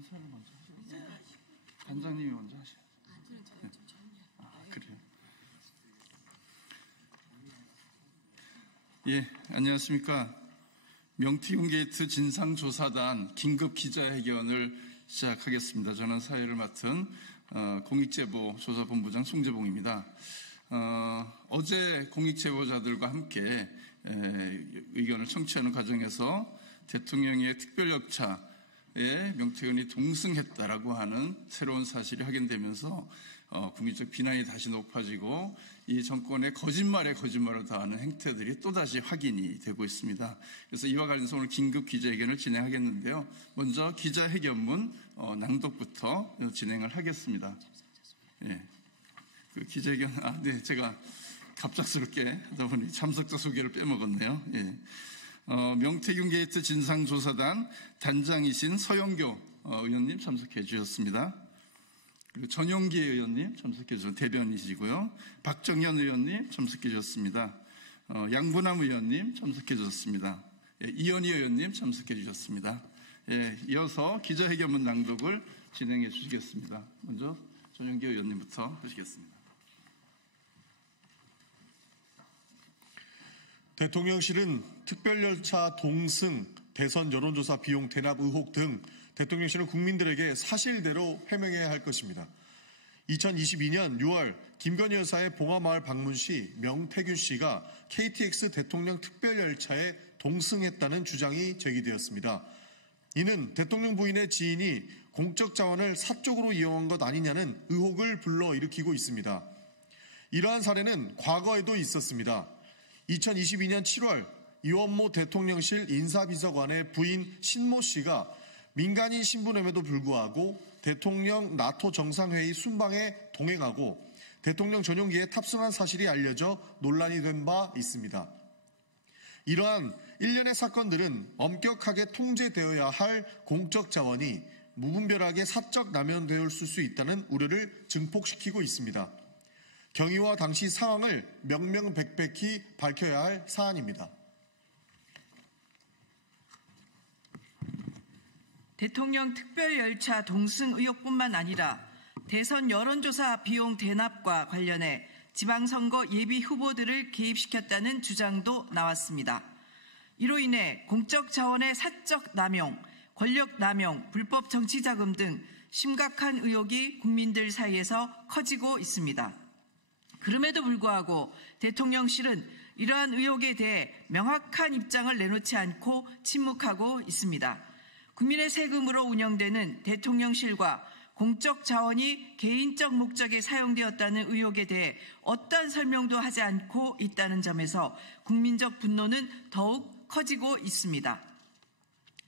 인사를 먼저 하세요. 단장님이 먼저 하셔야죠. 네. 그래요. 예, 안녕하십니까. 명태균 게이트 진상조사단 긴급 기자회견을 시작하겠습니다. 저는 사회를 맡은 공익제보 조사본부장 송재봉입니다. 어제 공익제보자들과 함께 의견을 청취하는 과정에서 대통령의 특별역차에 명태균이 동승했다라고 하는 새로운 사실이 확인되면서 국민적 비난이 다시 높아지고 이 정권의 거짓말에 거짓말을 더하는 행태들이 또다시 확인이 되고 있습니다. 그래서 이와 관련해서 오늘 긴급 기자회견을 진행하겠는데요. 먼저 기자회견문 낭독부터 진행을 하겠습니다. 예. 그 기자회견, 네, 제가 갑작스럽게 하다 보니 참석자 소개를 빼먹었네요. 예. 명태균 게이트 진상조사단 단장이신 서영교 의원님 참석해 주셨습니다. 그리고 전용기 의원님 참석해 주셔서 대변이시고요. 박정현 의원님 참석해 주셨습니다. 양분남 의원님 참석해 주셨습니다. 예, 이현희 의원님 참석해 주셨습니다. 예, 이어서 기자회견문 낭독을 진행해 주시겠습니다. 먼저 전용기 의원님부터 하시겠습니다. 대통령실은 특별열차 동승, 대선 여론조사 비용 대납 의혹 등 대통령실은 국민들에게 사실대로 해명해야 할 것입니다. 2022년 6월 김건희 여사의 봉화마을 방문 시 명태균 씨가 KTX 대통령 특별열차에 동승했다는 주장이 제기되었습니다. 이는 대통령 부인의 지인이 공적 자원을 사적으로 이용한 것 아니냐는 의혹을 불러일으키고 있습니다. 이러한 사례는 과거에도 있었습니다. 2022년 7월 이원모 대통령실 인사비서관의 부인 신모 씨가 민간인 신분임에도 불구하고 대통령 나토 정상회의 순방에 동행하고 대통령 전용기에 탑승한 사실이 알려져 논란이 된 바 있습니다. 이러한 일련의 사건들은 엄격하게 통제되어야 할 공적 자원이 무분별하게 사적 남용될 수 있다는 우려를 증폭시키고 있습니다. 경위와 당시 상황을 명명백백히 밝혀야 할 사안입니다. 대통령 특별열차 동승 의혹뿐만 아니라 대선 여론조사 비용 대납과 관련해 지방선거 예비 후보들을 개입시켰다는 주장도 나왔습니다. 이로 인해 공적 자원의 사적 남용, 권력 남용, 불법 정치자금 등 심각한 의혹이 국민들 사이에서 커지고 있습니다. 그럼에도 불구하고 대통령실은 이러한 의혹에 대해 명확한 입장을 내놓지 않고 침묵하고 있습니다. 국민의 세금으로 운영되는 대통령실과 공적 자원이 개인적 목적에 사용되었다는 의혹에 대해 어떠한 설명도 하지 않고 있다는 점에서 국민적 분노는 더욱 커지고 있습니다.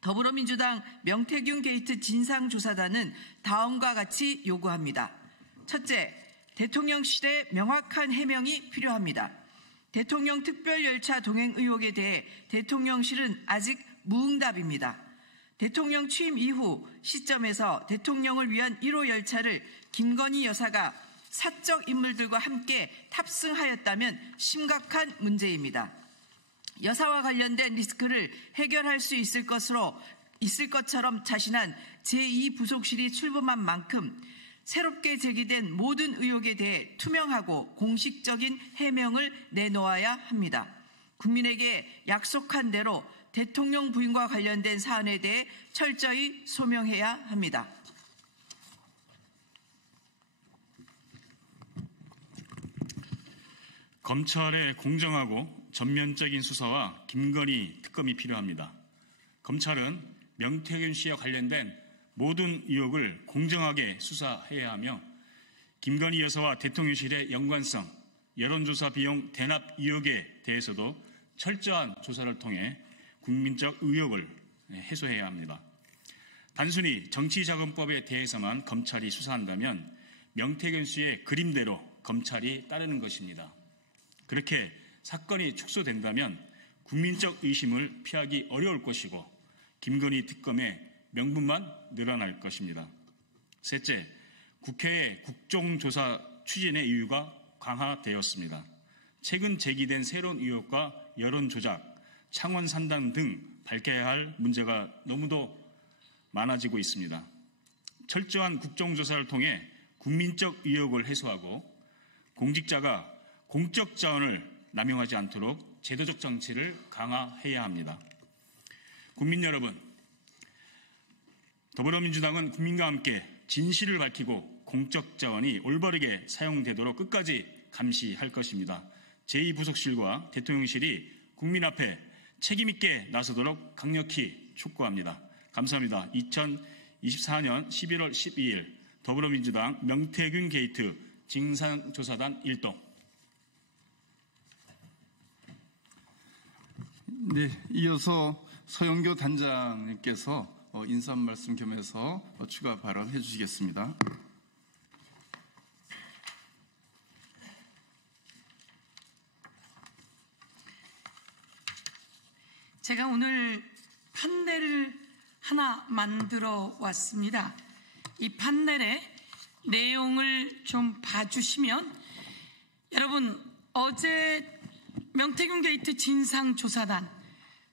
더불어민주당 명태균 게이트 진상조사단은 다음과 같이 요구합니다. 첫째, 대통령실의 명확한 해명이 필요합니다. 대통령 특별열차 동행 의혹에 대해 대통령실은 아직 무응답입니다. 대통령 취임 이후 시점에서 대통령을 위한 1호 열차를 김건희 여사가 사적 인물들과 함께 탑승하였다면 심각한 문제입니다. 여사와 관련된 리스크를 해결할 수 있을 것처럼 자신한 제2부속실이 출범한 만큼 새롭게 제기된 모든 의혹에 대해 투명하고 공식적인 해명을 내놓아야 합니다. 국민에게 약속한 대로 대통령 부인과 관련된 사안에 대해 철저히 소명해야 합니다. 검찰의 공정하고 전면적인 수사와 김건희 특검이 필요합니다. 검찰은 명태균 씨와 관련된 모든 의혹을 공정하게 수사해야 하며 김건희 여사와 대통령실의 연관성, 여론조사 비용 대납 의혹에 대해서도 철저한 조사를 통해 국민적 의혹을 해소해야 합니다. 단순히 정치자금법에 대해서만 검찰이 수사한다면 명태균 씨의 그림대로 검찰이 따르는 것입니다. 그렇게 사건이 축소된다면 국민적 의심을 피하기 어려울 것이고 김건희 특검의 명분만 늘어날 것입니다. 셋째, 국회의 국정조사 추진의 이유가 강화되었습니다. 최근 제기된 새로운 의혹과 여론조작, 창원 산당 등 밝혀야 할 문제가 너무도 많아지고 있습니다. 철저한 국정조사를 통해 국민적 의혹을 해소하고 공직자가 공적 자원을 남용하지 않도록 제도적 정치를 강화해야 합니다. 국민 여러분, 더불어민주당은 국민과 함께 진실을 밝히고 공적 자원이 올바르게 사용되도록 끝까지 감시할 것입니다. 제2부속실과 대통령실이 국민 앞에 책임있게 나서도록 강력히 촉구합니다. 감사합니다. 2024년 11월 12일 더불어민주당 명태균 게이트 진상조사단 1동. 네, 이어서 서영교 단장님께서 인사 말씀 겸해서 추가 발언해 주시겠습니다. 제가 오늘 판넬을 하나 만들어 왔습니다. 이 판넬의 내용을 좀 봐주시면, 여러분, 어제 명태균 게이트 진상조사단,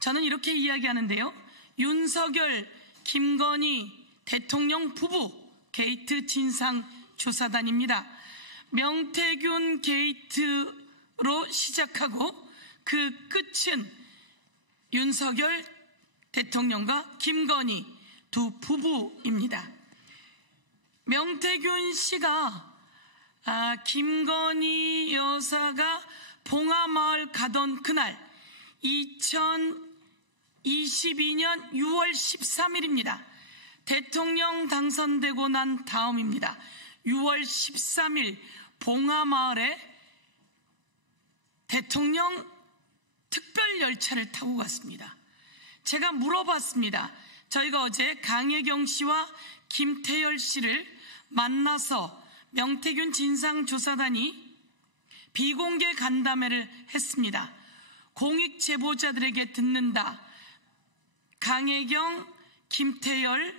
저는 이렇게 이야기하는데요. 윤석열, 김건희 대통령 부부 게이트 진상조사단입니다. 명태균 게이트로 시작하고 그 끝은 윤석열 대통령과 김건희 두 부부입니다. 명태균 씨가 김건희 여사가 봉하마을 가던 그날 2022년 6월 13일입니다. 대통령 당선되고 난 다음입니다. 6월 13일 봉하마을에 대통령 특별 열차를 타고 갔습니다. 제가 물어봤습니다. 저희가 어제 강혜경 씨와 김태열 씨를 만나서 명태균 진상조사단이 비공개 간담회를 했습니다. 공익 제보자들에게 듣는다. 강혜경, 김태열,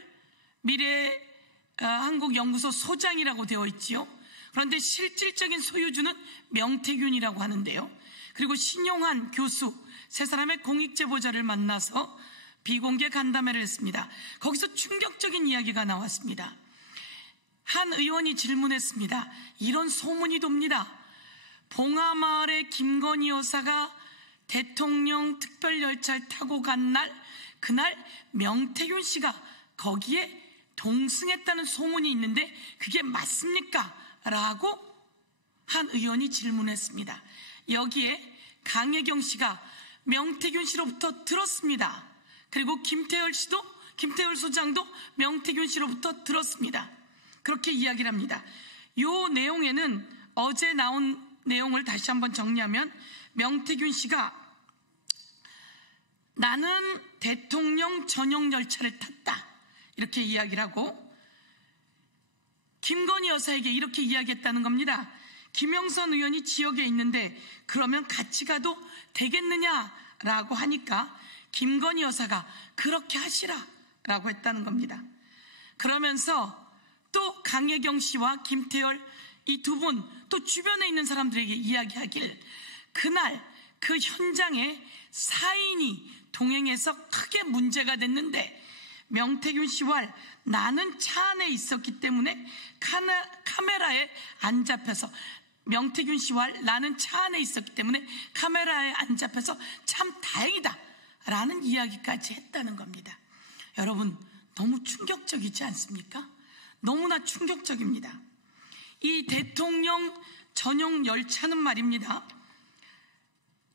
미래한국연구소 소장이라고 되어 있지요. 그런데 실질적인 소유주는 명태균이라고 하는데요. 그리고 신용한 교수, 세 사람의 공익 제보자를 만나서 비공개 간담회를 했습니다. 거기서 충격적인 이야기가 나왔습니다. 한 의원이 질문했습니다. 이런 소문이 돕니다. 봉하마을의 김건희 여사가 대통령 특별열차를 타고 간 날, 그날 명태균 씨가 거기에 동승했다는 소문이 있는데 그게 맞습니까? 라고 한 의원이 질문했습니다. 여기에 강혜경 씨가 명태균 씨로부터 들었습니다. 그리고 김태열 소장도 명태균 씨로부터 들었습니다. 그렇게 이야기를 합니다. 이 내용에는 어제 나온 내용을 다시 한번 정리하면, 명태균 씨가 나는 대통령 전용 열차를 탔다, 이렇게 이야기를 하고, 김건희 여사에게 이렇게 이야기했다는 겁니다. 김영선 의원이 지역에 있는데 그러면 같이 가도 되겠느냐라고 하니까 김건희 여사가 그렇게 하시라 라고 했다는 겁니다. 그러면서 또 강혜경 씨와 김태열 이 두 분, 또 주변에 있는 사람들에게 이야기하길, 그날 그 현장에 4인이 동행해서 크게 문제가 됐는데 명태균 씨와 나는 차 안에 있었기 때문에 카메라에 안 잡혀서, 명태균 씨와 나는 차 안에 있었기 때문에 카메라에 안 잡혀서 참 다행이다 라는 이야기까지 했다는 겁니다. 여러분, 너무 충격적이지 않습니까? 너무나 충격적입니다. 이 대통령 전용 열차는 말입니다,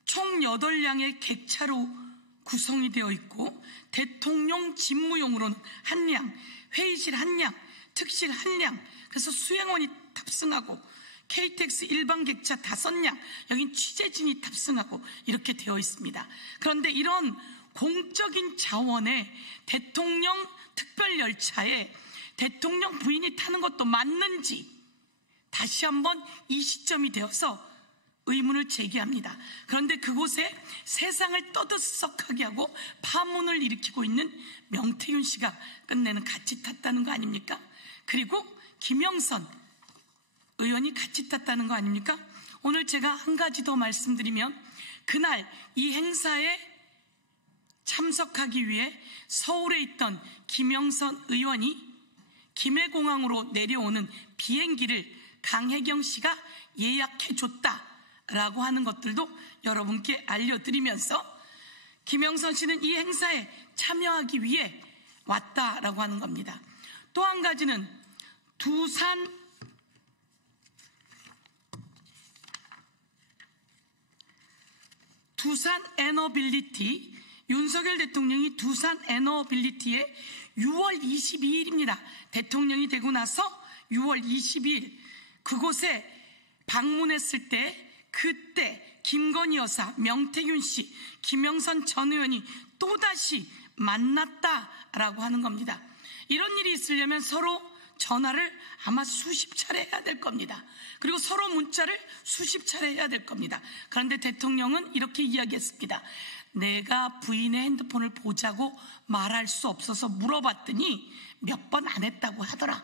총 8량의 객차로 구성이 되어 있고, 대통령 집무용으로는 1량, 회의실 1량, 특실 1량, 그래서 수행원이 탑승하고, KTX 일반 객차 5량, 여긴 취재진이 탑승하고 이렇게 되어 있습니다. 그런데 이런 공적인 자원의 대통령 특별열차에 대통령 부인이 타는 것도 맞는지 다시 한번 이 시점이 되어서 의문을 제기합니다. 그런데 그곳에 세상을 떠들썩하게 하고 파문을 일으키고 있는 명태균 씨가 끝내는 같이 탔다는 거 아닙니까? 그리고 김영선 의원이 같이 탔다는 거 아닙니까? 오늘 제가 한 가지 더 말씀드리면, 그날 이 행사에 참석하기 위해 서울에 있던 김영선 의원이 김해공항으로 내려오는 비행기를 강혜경 씨가 예약해줬다라고 하는 것들도 여러분께 알려드리면서 김영선 씨는 이 행사에 참여하기 위해 왔다라고 하는 겁니다. 또 한 가지는 두산 에너빌리티, 윤석열 대통령이 두산 에너빌리티에 6월 22일입니다. 대통령이 되고 나서 6월 22일 그곳에 방문했을 때 그때 김건희 여사, 명태균 씨, 김영선 전 의원이 또다시 만났다라고 하는 겁니다. 이런 일이 있으려면 서로 전화를 아마 수십 차례 해야 될 겁니다. 그리고 서로 문자를 수십 차례 해야 될 겁니다. 그런데 대통령은 이렇게 이야기했습니다. 내가 부인의 핸드폰을 보자고 말할 수 없어서 물어봤더니 몇 번 안 했다고 하더라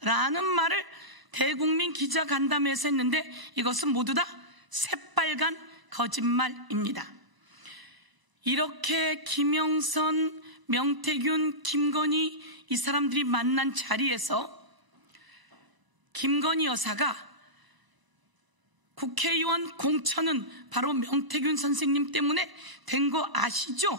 라는 말을 대국민 기자간담회에서 했는데 이것은 모두 다 새빨간 거짓말입니다. 이렇게 김영선, 명태균, 김건희 이 사람들이 만난 자리에서 김건희 여사가 국회의원 공천은 바로 명태균 선생님 때문에 된 거 아시죠?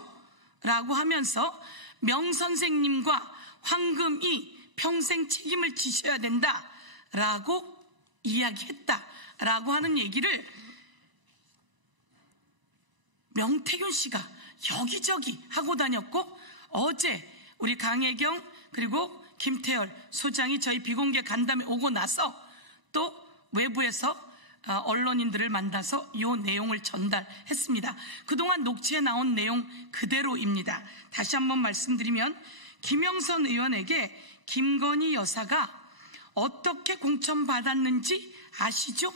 라고 하면서 명 선생님과 황금이 평생 책임을 지셔야 된다 라고 이야기했다 라고 하는 얘기를 명태균 씨가 여기저기 하고 다녔고, 어제 우리 강혜경 그리고 김태열 소장이 저희 비공개 간담회 오고 나서 또 외부에서 언론인들을 만나서 이 내용을 전달했습니다. 그동안 녹취에 나온 내용 그대로입니다. 다시 한번 말씀드리면 김영선 의원에게 김건희 여사가 어떻게 공천받았는지 아시죠?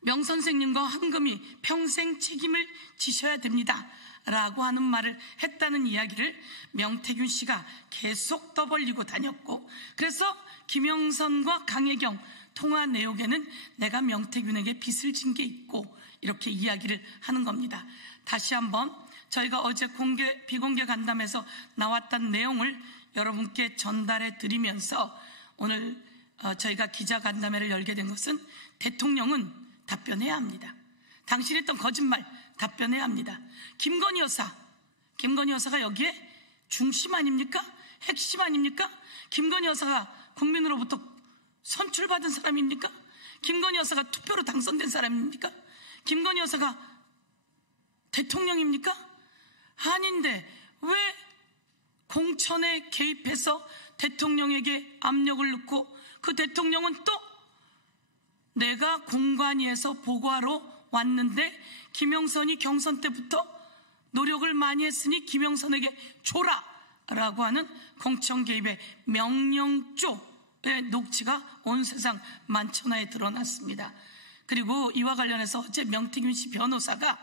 명 선생님과 황금이 평생 책임을 지셔야 됩니다 라고 하는 말을 했다는 이야기를 명태균 씨가 계속 떠벌리고 다녔고, 그래서 김영선과 강혜경 통화 내용에는 내가 명태균에게 빚을 진 게 있고 이렇게 이야기를 하는 겁니다. 다시 한번 저희가 어제 비공개 간담회에서 나왔던 내용을 여러분께 전달해 드리면서 오늘 저희가 기자 간담회를 열게 된 것은 대통령은 답변해야 합니다. 당신이 했던 거짓말 답변해야 합니다. 김건희 여사가 여기에 중심 아닙니까? 핵심 아닙니까? 김건희 여사가 국민으로부터 선출받은 사람입니까? 김건희 여사가 투표로 당선된 사람입니까? 김건희 여사가 대통령입니까? 아닌데 왜 공천에 개입해서 대통령에게 압력을 넣고 그 대통령은 또 내가 공관위에서 보고하러 왔는데 김영선이 경선 때부터 노력을 많이 했으니 김영선에게 줘라 라고 하는 공천 개입의 명령조의 녹취가 온 세상 만천하에 드러났습니다. 그리고 이와 관련해서 어제 명태균 씨 변호사가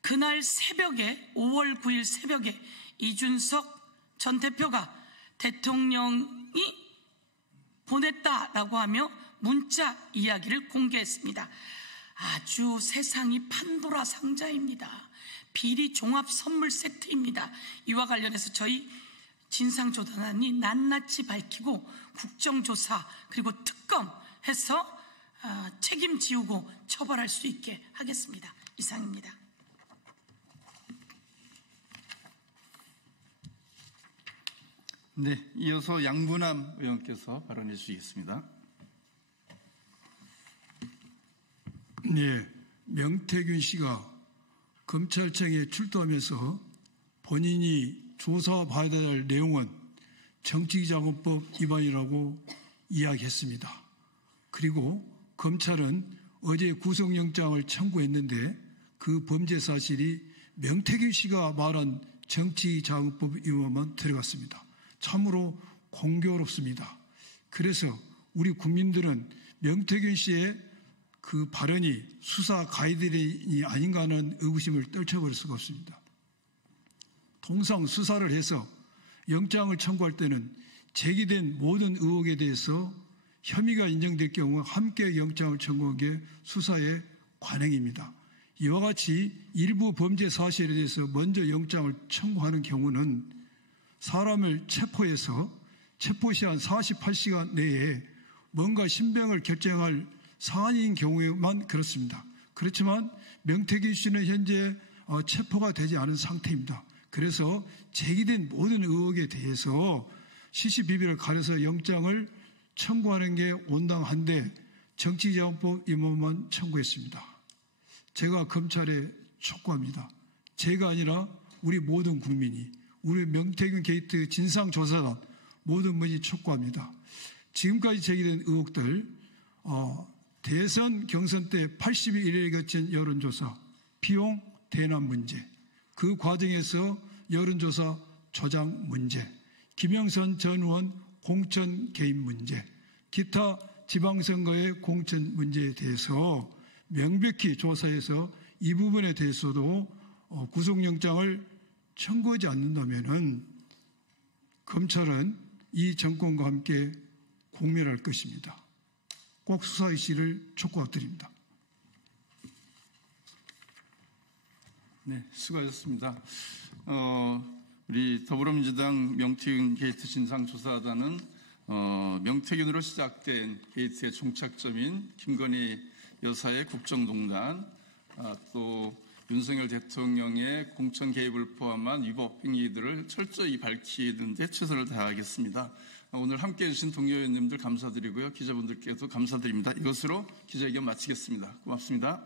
그날 새벽에 5월 9일 새벽에 이준석 전 대표가 대통령이 보냈다라고 하며 문자 이야기를 공개했습니다. 아주 세상이 판도라 상자입니다. 비리 종합 선물 세트입니다. 이와 관련해서 저희 진상조사단이 낱낱이 밝히고 국정조사 그리고 특검해서 책임지우고 처벌할 수 있게 하겠습니다. 이상입니다. 네, 이어서 양분남 의원께서 발언해 주시겠습니다. 네, 명태균 씨가 검찰청에 출두하면서 본인이 조사받아야 할 내용은 정치자금법 위반이라고 이야기했습니다. 그리고 검찰은 어제 구속영장을 청구했는데 그 범죄 사실이 명태균 씨가 말한 정치자금법 위반만 들어갔습니다. 참으로 공교롭습니다. 그래서 우리 국민들은 명태균 씨의 그 발언이 수사 가이드라인이 아닌가 하는 의구심을 떨쳐버릴 수가 없습니다. 통상 수사를 해서 영장을 청구할 때는 제기된 모든 의혹에 대해서 혐의가 인정될 경우 함께 영장을 청구한 게 수사의 관행입니다. 이와 같이 일부 범죄 사실에 대해서 먼저 영장을 청구하는 경우는 사람을 체포해서 체포시한 48시간 내에 뭔가 신병을 결정할 사안인 경우에만 그렇습니다. 그렇지만 명태균 씨는 현재 체포가 되지 않은 상태입니다. 그래서 제기된 모든 의혹에 대해서 시시비비를 가려서 영장을 청구하는 게 온당한데 정치자금법 위반만 청구했습니다. 제가 검찰에 촉구합니다. 제가 아니라 우리 모든 국민이, 우리 명태균 게이트 진상조사단 모든 분이 촉구합니다. 지금까지 제기된 의혹들, 대선 경선 때 80일 거친 여론조사, 비용 대납 문제, 그 과정에서 여론조사 조작 문제, 김영선 전 의원 공천 개입 문제, 기타 지방선거의 공천 문제에 대해서 명백히 조사해서 이 부분에 대해서도 구속영장을 청구하지 않는다면 검찰은 이 정권과 함께 공멸할 것입니다. 꼭 수사 이시를 촉구드립니다. 네, 수고하셨습니다. 우리 더불어민주당 명태균 게이트 진상조사단은 명태균으로 시작된 게이트의 종착점인 김건희 여사의 국정농단, 또 윤석열 대통령의 공천 개입을 포함한 위법 행위들을 철저히 밝히는 데 최선을 다하겠습니다. 오늘 함께해 주신 동료 의원님들 감사드리고요. 기자분들께도 감사드립니다. 이것으로 기자회견 마치겠습니다. 고맙습니다.